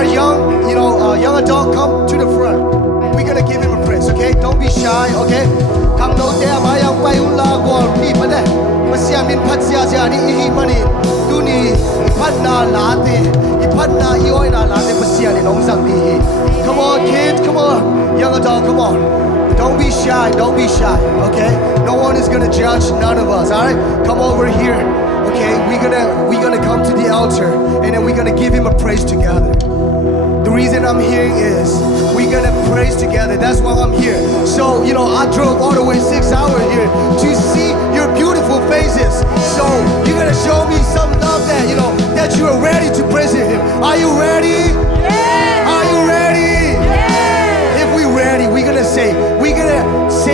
are young, young adult, come to the front. We're gonna give him a praise, okay? Don't be shy, okay? Come no there, my young boy, ni pada. Masih min pat sia ni ihi manin. Duni pat na late, pat na ioi na late masih ni nong sang ni. Come on, kids, come on, young adult, come on. Don't be shy, okay? No one is gonna judge none of us, all right? Come over here, okay? We're gonna come to the altar, and then we're gonna give him a praise together. The reason I'm here is we're gonna praise together. That's why I'm here. So, I drove all the way 6 hours here to see your beautiful faces. So, you're gonna show me some love that you are ready to praise him. Are you ready? Yeah. Are you ready? Yeah. If we're ready, we're gonna say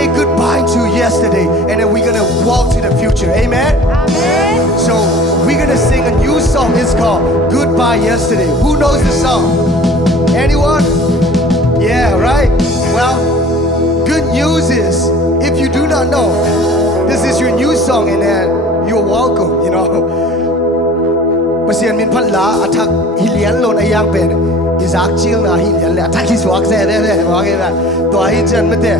goodbye to yesterday, and then we're gonna walk to the future. Amen? Amen. So, we're gonna sing a new song. It's called Goodbye Yesterday. Who knows the song? Anyone? Yeah, right? Well, good news is, if you do not know, this is your new song, and then you're welcome, Pasian min phat la athak hilian lon ayang pen izak chil na hilian le athak hiswak se de wa ge la to ai chen mate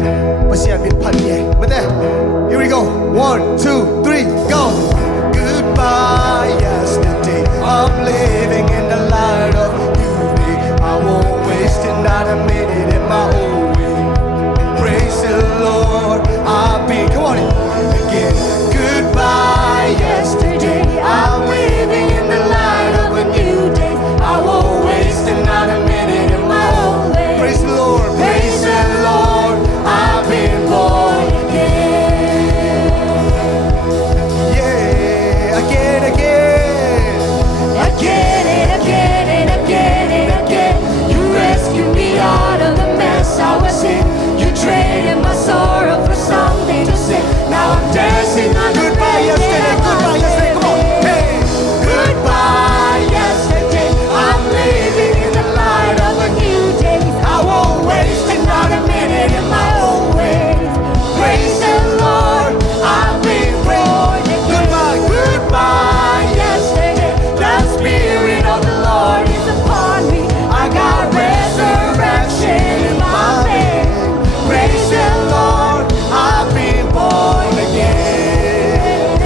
pasian min phat ye mate. Here we go. 1 2 3 go. Goodbye yesterday, I'm living in the light of beauty. I won't waste another minute in my own way. Praise the Lord, I've been, come on again. Goodbye yesterday, I'm living in the light of a new day. I won't waste another minute in my own way. Praise the Lord, praise the Lord, I've been born again. Yeah, again and again. You rescued me out of the mess I was in. You traded my sorrow for something to say. Now I'm dancing on the goodbye yesterday, goodbye yesterday, come on. Hey, goodbye yesterday, I'm living in the light of a new day. I won't waste another minute in my own ways. Praise the Lord, I've been born again. Goodbye yesterday, the Spirit of the Lord is upon me. I got resurrection in my veins. Praise the Lord, I've been born again.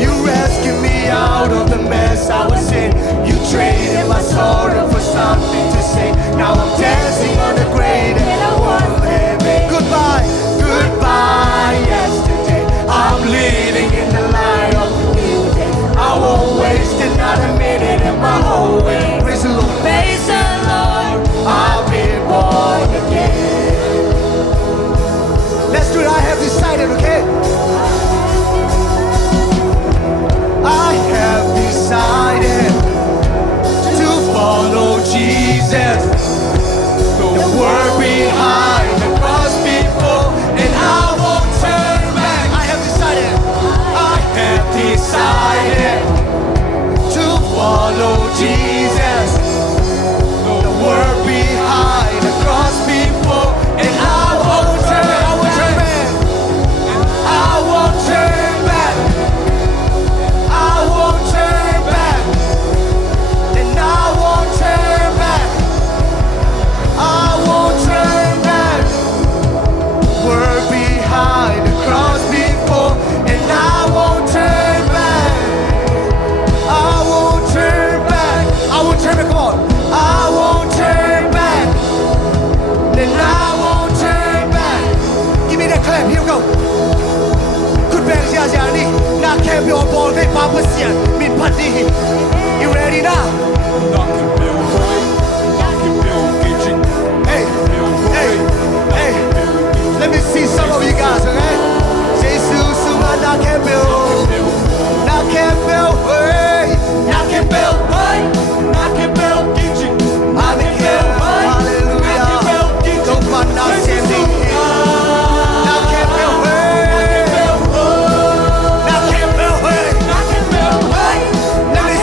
You rescued me out of the mess I was in. You traded my sorrow for something to say. Now I'm dancing on the grave and I want to live it. Goodbye yesterday, I'm living in the light of a new day. I won't waste another minute in my whole way. Praise the Lord, praise the Lord, I've been born again. Let's do it. I have decided, okay? I have decided to follow Jesus. The word behind the cross before, and I won't turn back. I have decided to follow Jesus. The word behind the cross before, and I won't turn back. I won't turn back. I won't turn back. And I won't turn back. I won't turn back. Word behind the cross before, and I won't turn back. I won't turn back. I won't turn back. Come on. I won't turn back. Then I won't turn back. Give me that clap. Here we go. Good bang, Jia ni. Na can't be on ball. They pop us here. Min pati. You ready now? Hey. Let me see some of you guys, okay? Say su ma na can't build. Na can't build. Hey. Na can't build. Na can't build. Hallelujah. Topan na sending. Na can't build. Na can't build. Let me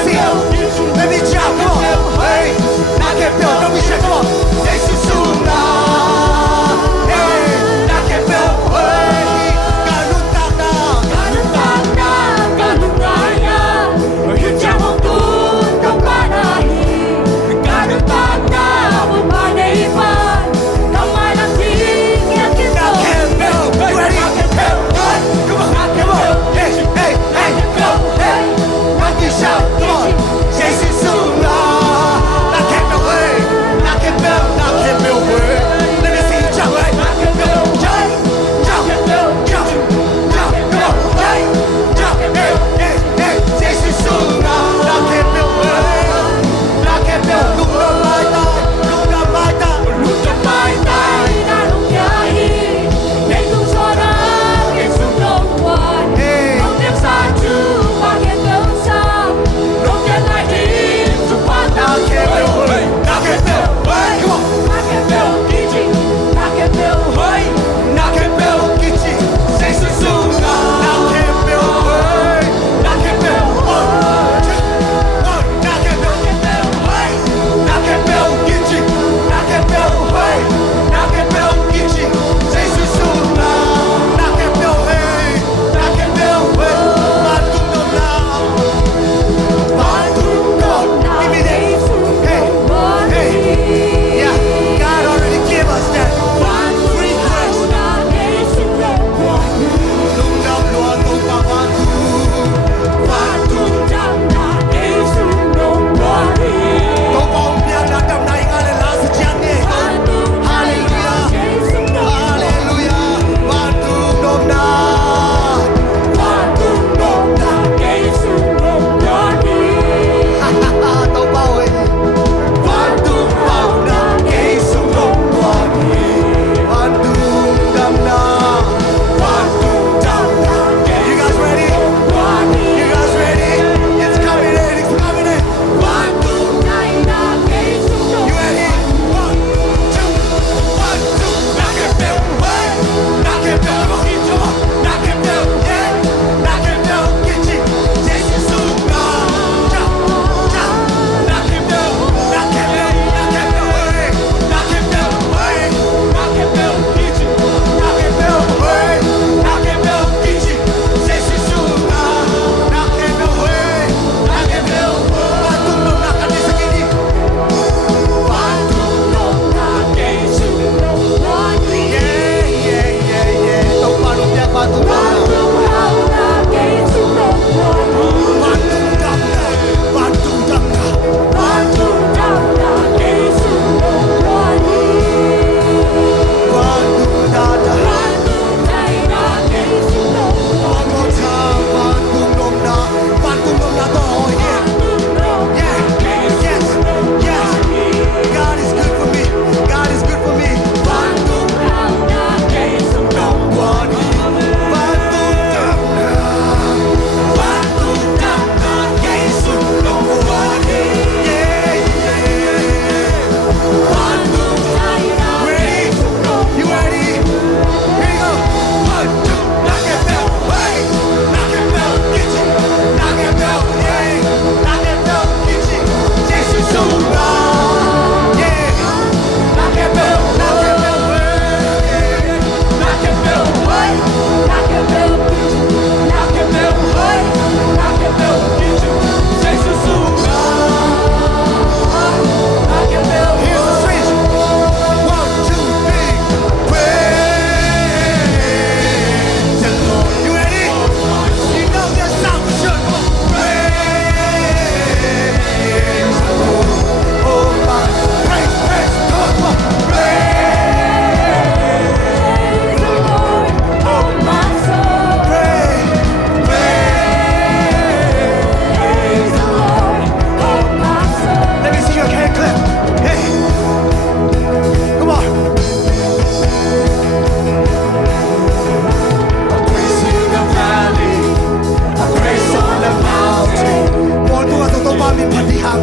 I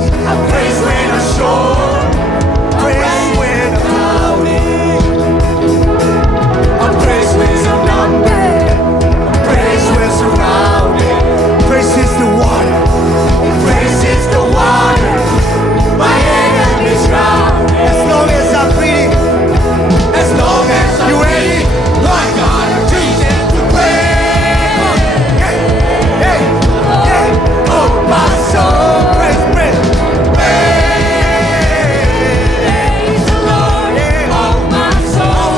praise when I'm sure. Praise when I'm doubting. I praise when surrounded. I praise when surrounded. Praise is the water. Praise is the water. My enemies drown. As long as I'm breathing, as long as I'm ready, my God, I'm choosing to praise. Hey, hey, hey, oh my soul, praise, praise, praise the Lord, yeah. Oh my soul,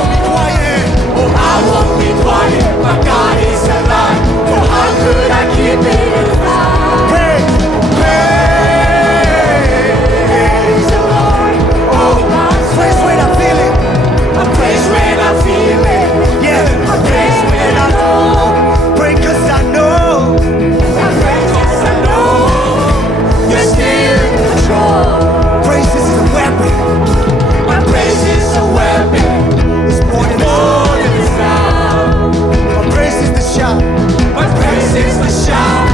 I won't be quiet, my God is alive, so how could I keep it inside? Praise, praise the Lord, oh my soul. Praise when I feel it, I praise when I feel it, yeah, I praise when I know, pray 'cause I know, I praise 'cause I know, you're still in control. Praise is a weapon, my praise is a weapon, it's more than a sound. My praise is the shout, my praise is the shout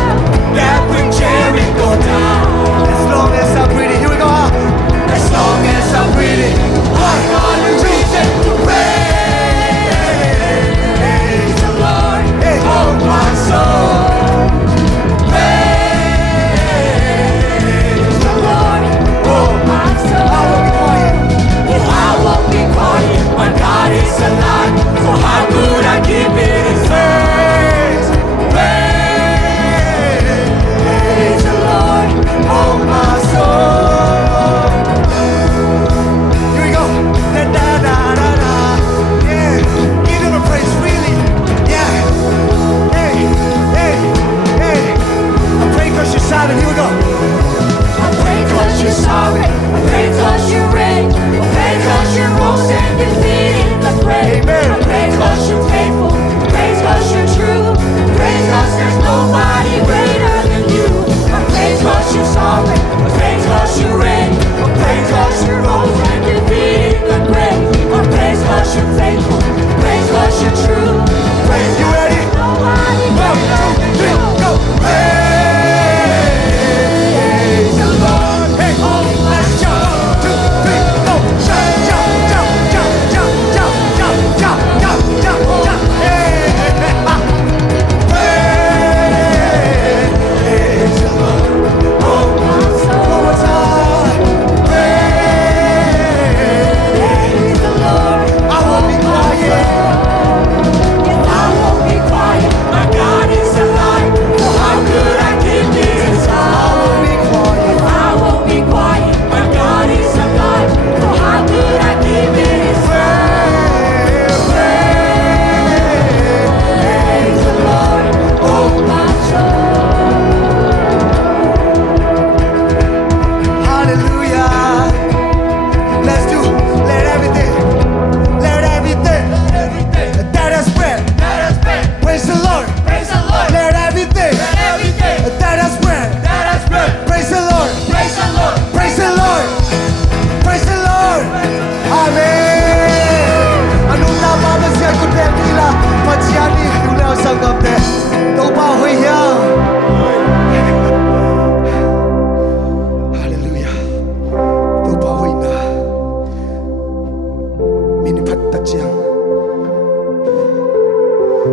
that brings Jericho down. As long as I'm breathing, here we go. As long as I'm breathing, I gotta choosing to praise the Lord, hey, oh my soul. Praise the Lord, oh my soul. I won't be quiet. Oh, I won't be quiet. My God is alive, so how could I keep it in praise? Praise the Lord, oh my soul. Here we go. Da da da da da. Yeah, give him a praise, really. Yeah. Hey, hey, hey. I pray 'cause you're silent. Here we go. I pray 'cause you're sovereign. I pray 'cause you reign. I pray 'cause you rose and defeated the grave. Amen. I pray 'cause you're faithful. I pray 'cause you're true. I pray 'cause there's nobody greater than you. I pray 'cause you're sovereign. I pray 'cause you reign. I pray 'cause you rose and defeated the grave. I pray 'cause you're faithful. I pray 'cause you're true. Praise, you ready? Nobody greater than you. Go. Praise the Lord. Hey, let's jump. 1, 2, 3, go. Jump, jump, jump, jump, jump, jump, jump, jump, jump, jump, jump. Hey, praise the Lord. Oh my soul. One more time. Praise the Lord. I won't be quiet. I won't be quiet. My God is alive. So how could I keep this inside? I won't be quiet. I won't be quiet. My God is alive. So how could I keep it inside? Praise the Lord, oh my soul. Hallelujah. Let's do. Let everything. Let everything. That has breath. Praise the Lord. Praise the Lord. Let everything. That has breath. Praise the Lord. Praise the Lord. Praise the Lord. Praise the Lord. Amen. Anong namamasiyan ko din nila patsiyani ulaw sa gabi. Topan hui hiya. Hallelujah. Topan hui na. Minipat tatsiyang.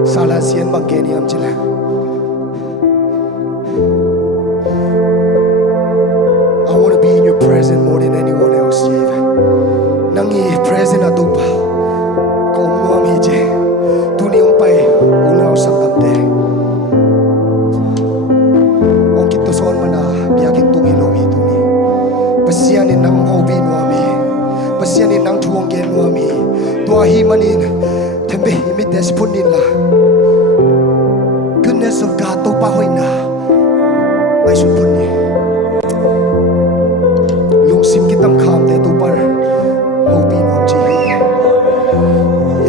Sala siyan bangin chila. I want to be in your presence more than anyone else, Jesus. Nangi present atupa. Kung muam hije. Tuni umpay ulaw sa kapte. Ong kito son mana biakin tungilong hituni. Pasyanin nang hobi nuami. Pasyanin nang tuonggen nuami. Tuahi manin. Tembe imites punin la. Goodness of God topa hoy na. May supun ni. Lungsim kitang khawm te tupar. Hobi nuam jihi.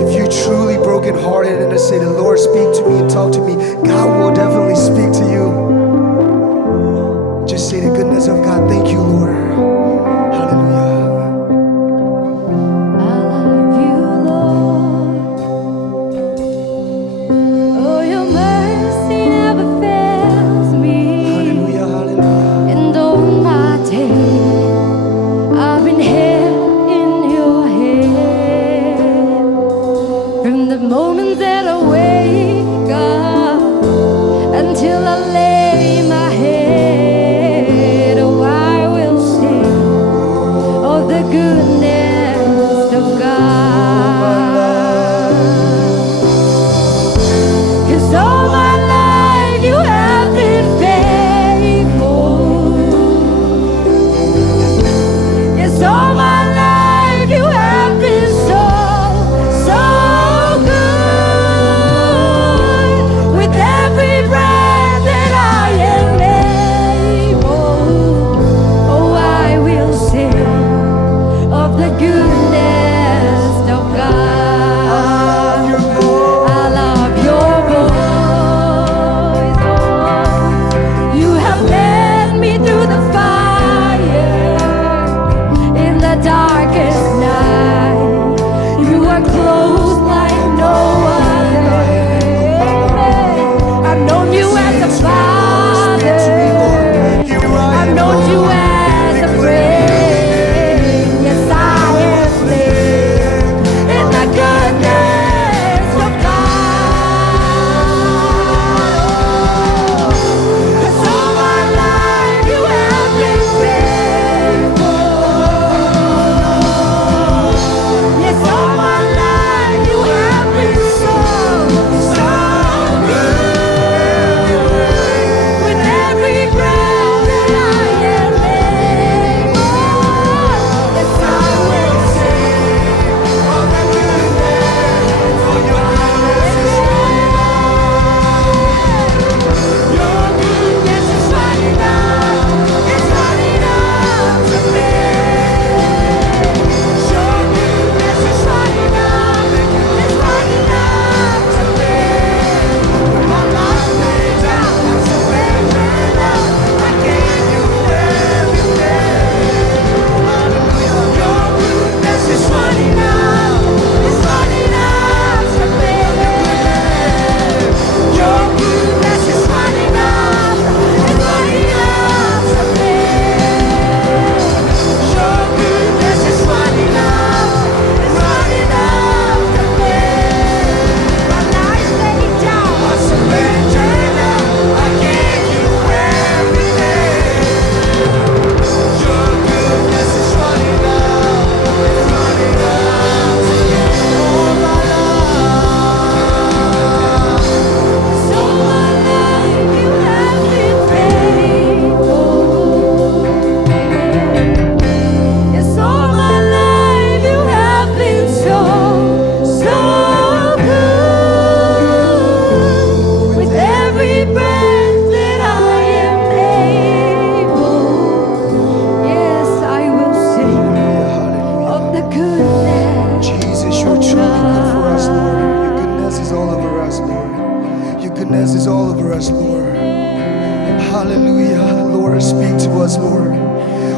If you truly brokenhearted and to say, the Lord speak to me and talk to me, God will definitely speak to you. Just say the goodness of God. Thank you, Lord. Hallelujah. I love you, Lord. Oh, your mercy never fails me. Hallelujah, hallelujah.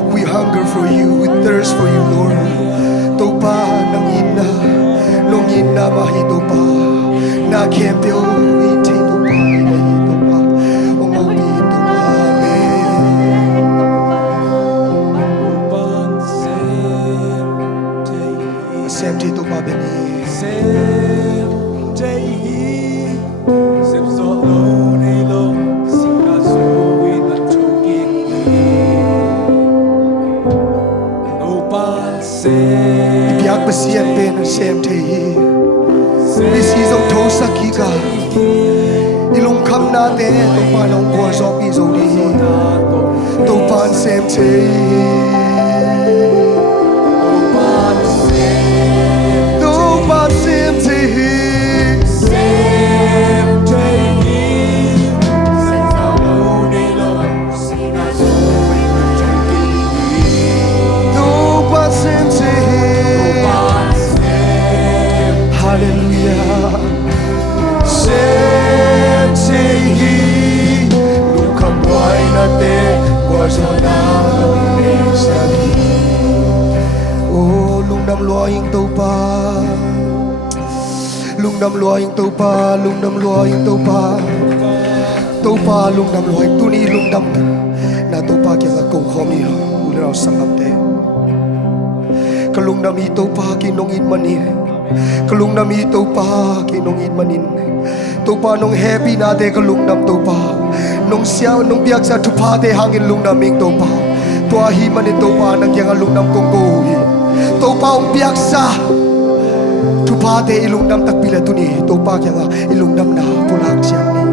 We hunger for you, we thirst for you, Lord. Topan nang ina, lungdam mahi topa, na kempyo iti topa, ina topa, umobi topa me. Sem te topa beni. Biakpiakna pen sem te isi zong thâu sakika ilung kham na te Topan ong kwa zomi zodi Topan sem te Topan sem te Topan sem te Hallelujah. Sem te lung kham wai na te kwa zona sali. Oh lungdam loing Topan, lungdam loing Topan, lungdam loing Topan, Topan lungdam loing tuni lungdam na Topan kya ka kong khawm ni uliraw sangam te. Kalungdam hi Topan kinongin manin. Kalungnam hi Topan kinongin manin. Topan nong happy na te kalungnam Topan. Nong siya nong biak sa tupa te hangin lungnam ming Topan. Tua hi manin Topan nang yang lungnam kong gohi. Topan ong biak sa tupa te ilungnam takpila tuni. Topan yang ilungnam na pulak siyang ni.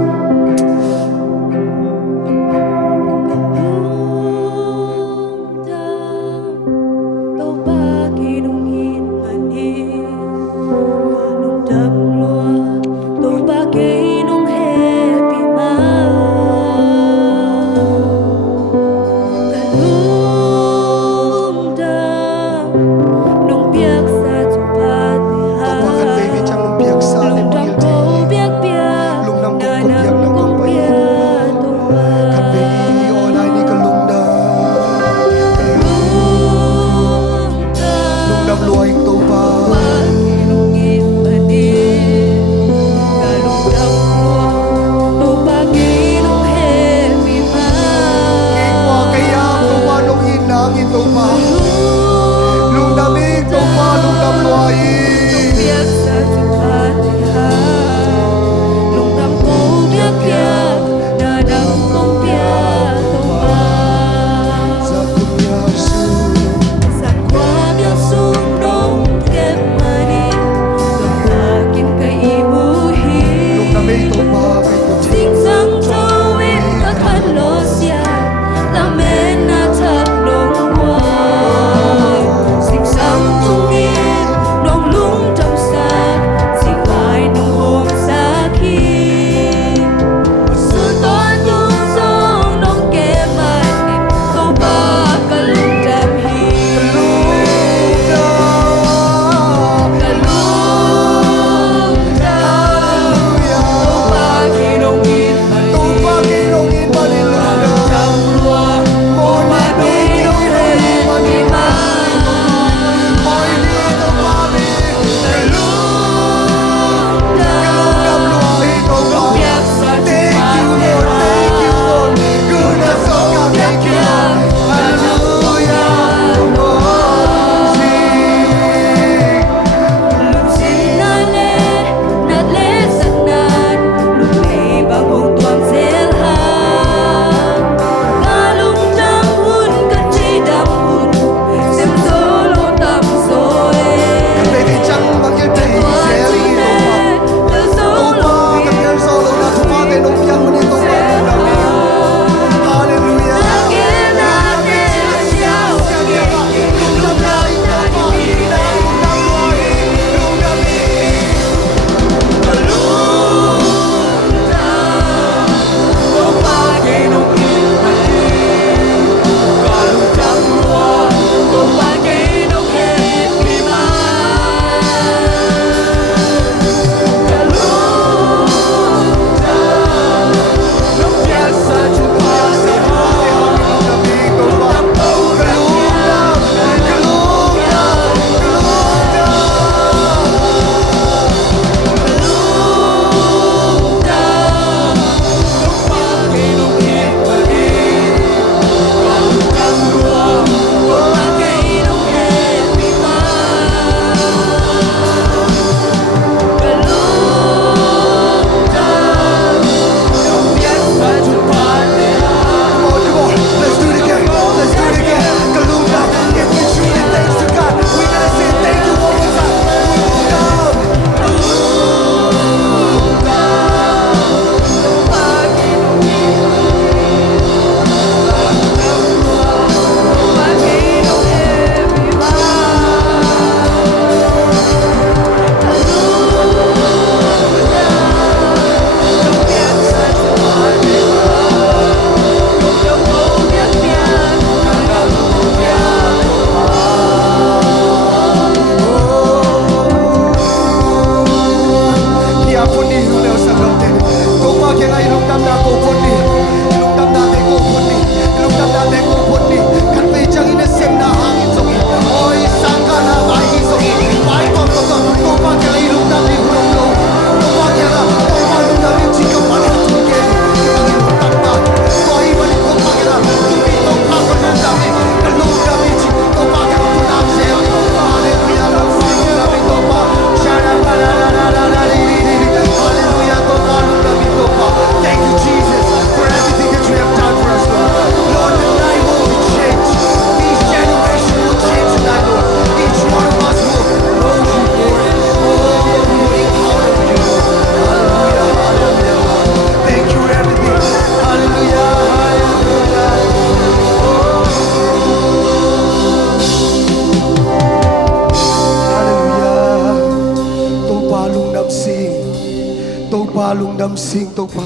lungdam sing Topa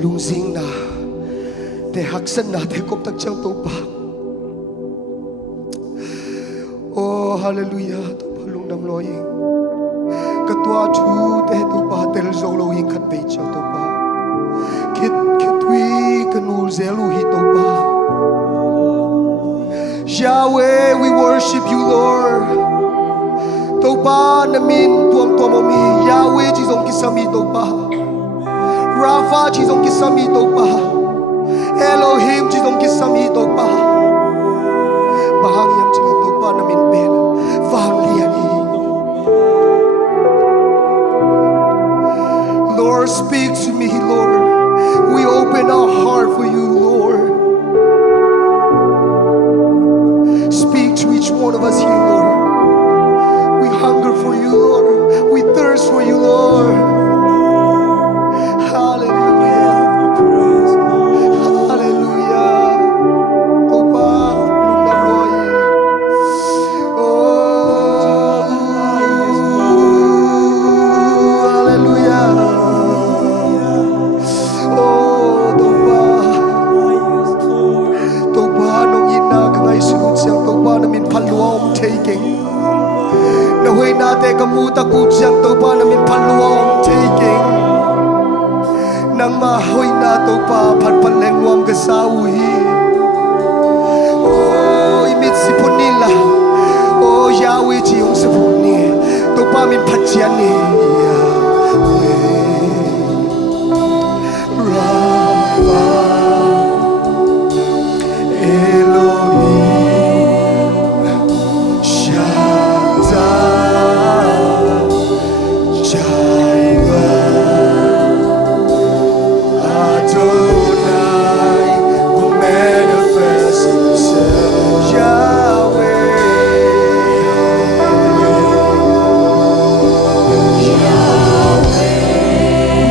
lung sing na te haksan na te kop tak chang Topa. Oh hallelujah Topa lungdam loying katwa chu te Topa tel zo lo ing khat pe chang Topa kit kitwi kanul zelu hi Topa. Yahweh, we worship you, Lord. Topa namin tuam tuamomi. Yahweh, jizong kisami Topa. Rafa, jizong kisami Topa. Elohim, jizong kisami Topa. Bahang yang jizong Topa namin ben. Vang liani. Lord, speak to me, Lord. We open our heart for you, Lord. Speak to each one of us here, Lord. We hunger for you, Lord. We thirst for you, Lord. Hallelujah. Hallelujah. Topa, lungdam loy. Oh, hallelujah. Oh, Topa. Topa nong ina kangay sunod siyang Topa namin paluwa taking. Nahoy nate kamuta kutsiyang Topa namin paluwa taking. Nang mahoy na Topa patpalengwam kasawi. Oh imit sipon nila. Oh Yahweh jiyong sipon ni Topa min patyan ni Yahweh Rafa Elohim Shaddai Jireh Adonai will manifest himself. Yahweh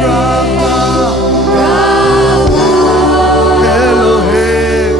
Rafa Elohim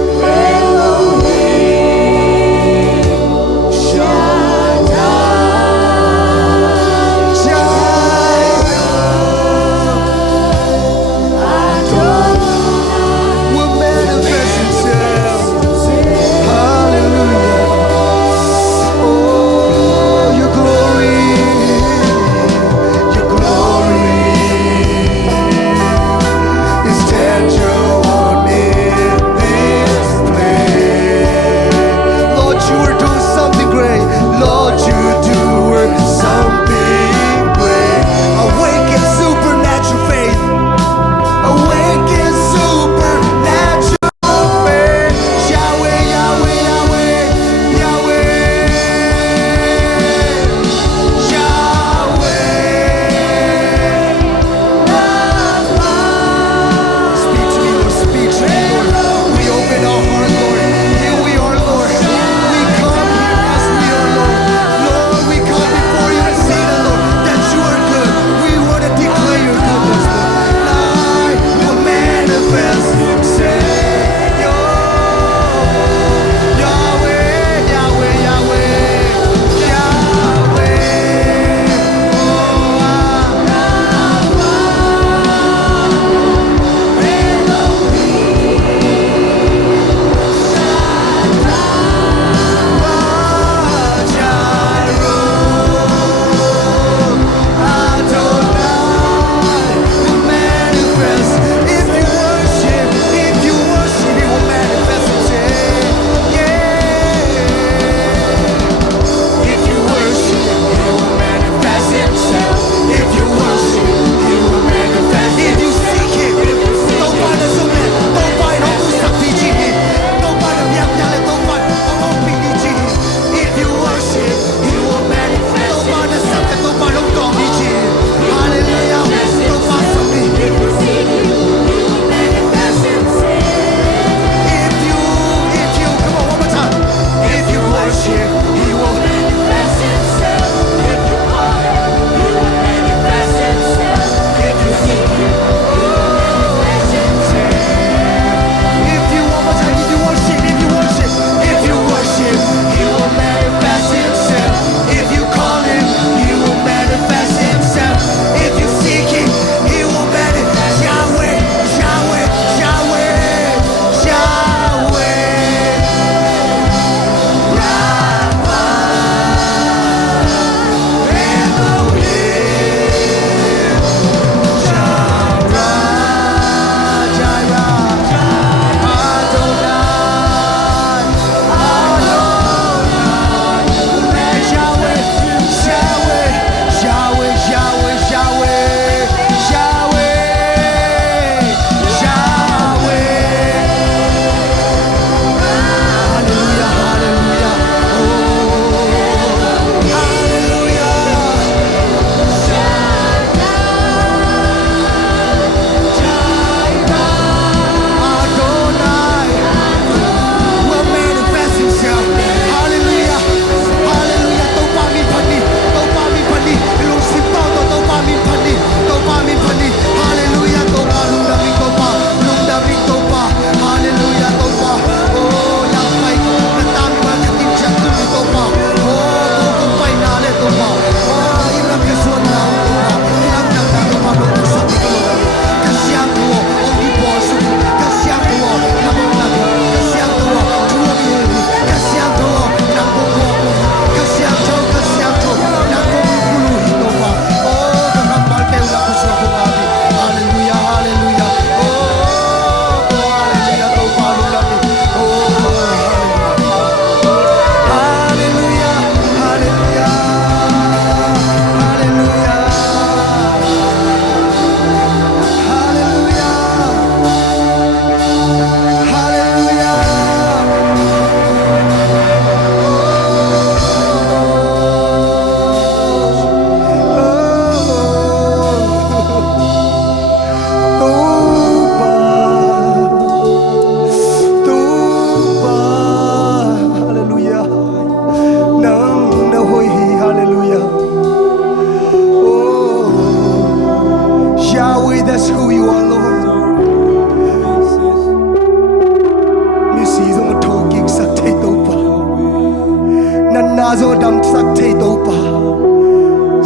zo dam sak thei to pa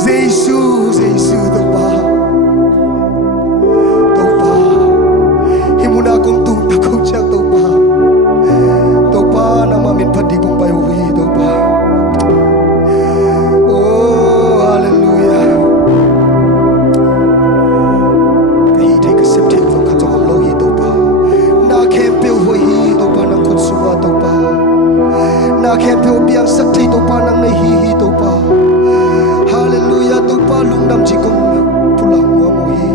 Giêsu to pa himuna kong tung takong chang to pa na mamin padi kong pai hui to pa oh hallelujah kahi take a sip take from katong am lo hi to pa na kem pe hui hi to pa nang khut suwa to pa na kem pe biang sak thei to pa nang nei hi to pa hallelujah to pa lungdam chi kong pulang wa mo hi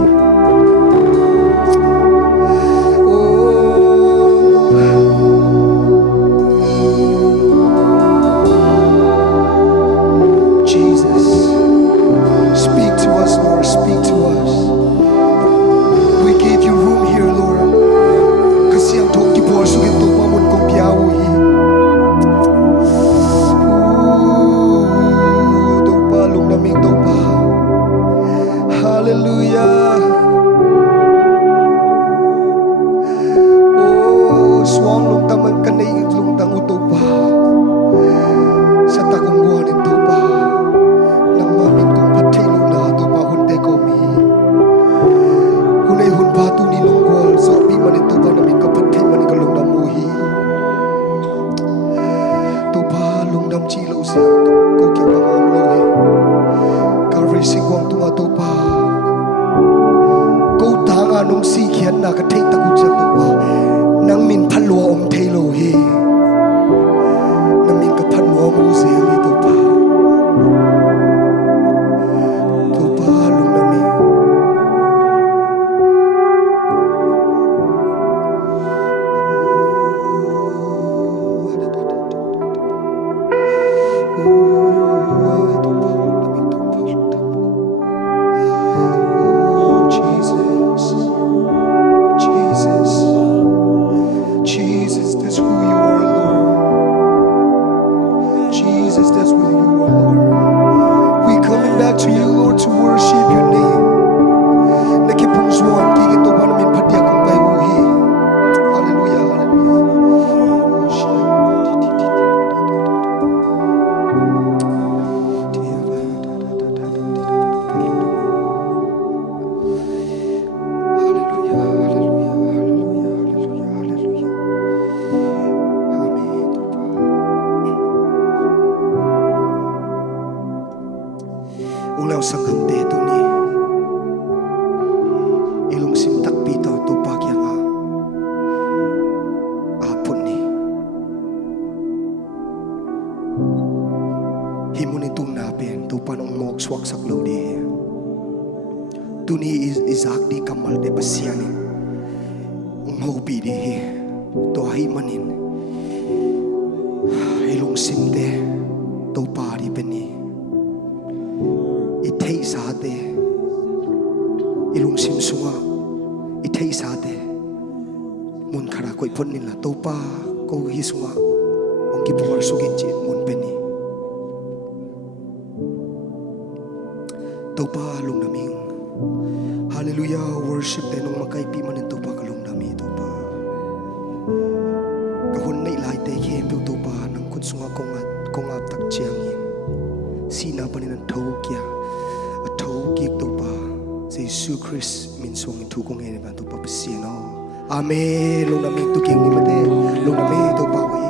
Jesus Christ min suang in tukong en ban to pa PICIN no amen lung na mi tu king ni mate lung na mi to pa